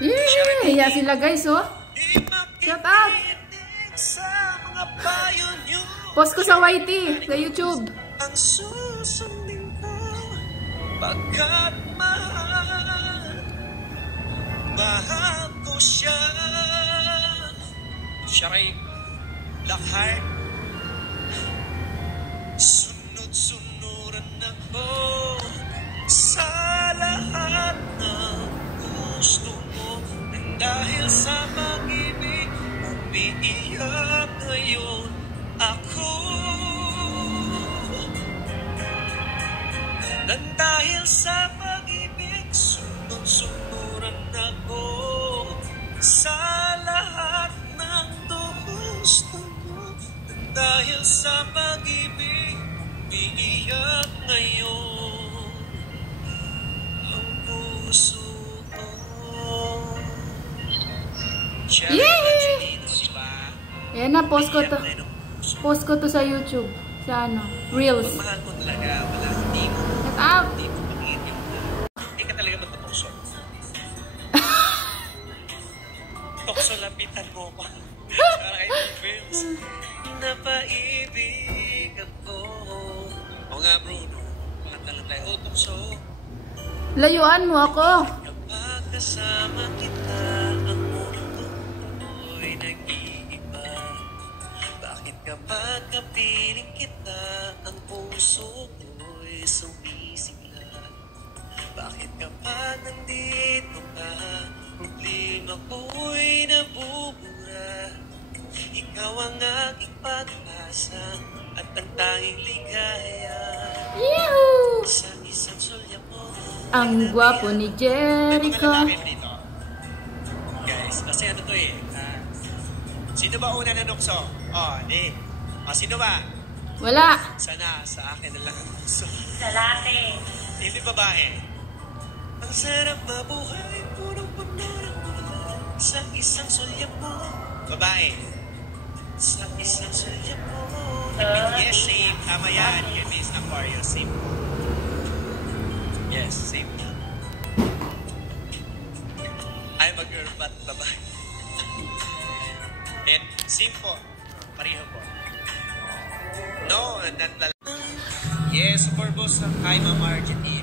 Yeah! Hiya sila guys, oh. Shout out! Post ko sa YT, sa YouTube. Ang susundin ko, pagkat mahal ko siya. Siya rin lahat. Sunod-sunuran ako sa lahat ng gusto mo. Nang dahil sa pag-ibig, umiiyak ngayon ako. Nang dahil sa pag-ibig, sunod-sunuran ako sa lahat ng gusto mo. Nang dahil sa pag-ibig, umiiyak ngayon ang puso ko. Yay! Yan na, post ko to. Post ko to sa YouTube. Sa ano? Reels. Mahal ko talaga. Wala, hindi ko. Hindi ko pangit yung hindi ka talaga magtutokso. Tokso, lapitan mo ko. Para kayo ng films. Napaibig ako. O nga, Bruno. Pangalan tayo. O, tokso. Layuan mo ako. Kapag kasama kita, ang mundo ko'y nag-iiba. Bakit kapag kapiling kita, ang puso ko'y sumisigla? Bakit kapag nandito ka, problema ko'y nabubura? Ikaw ang aking pag-asa at ang tanging ligaya. Yahoo! Sa isang sulya mo, ang gwapo ni Jericho. Guys, kasi ano to eh. Sino ba una na nukso? Oh, di. Oh, sino ba? Wala. Sana sa akin na lang ang nukso. Lalaki. Hindi babae. Ang sarap mabuhay, punong-puno ng bulan. Sa isang sulya mo. Babae. Sa isang sulya mo. Yes, same. Tama yan. Yan is Aquarius. Same. Yes, same. I'm a girl, but babae. Then, same po. Pareho po. No, not lala. Yes, for boss. Hi, Ma'am Argentine.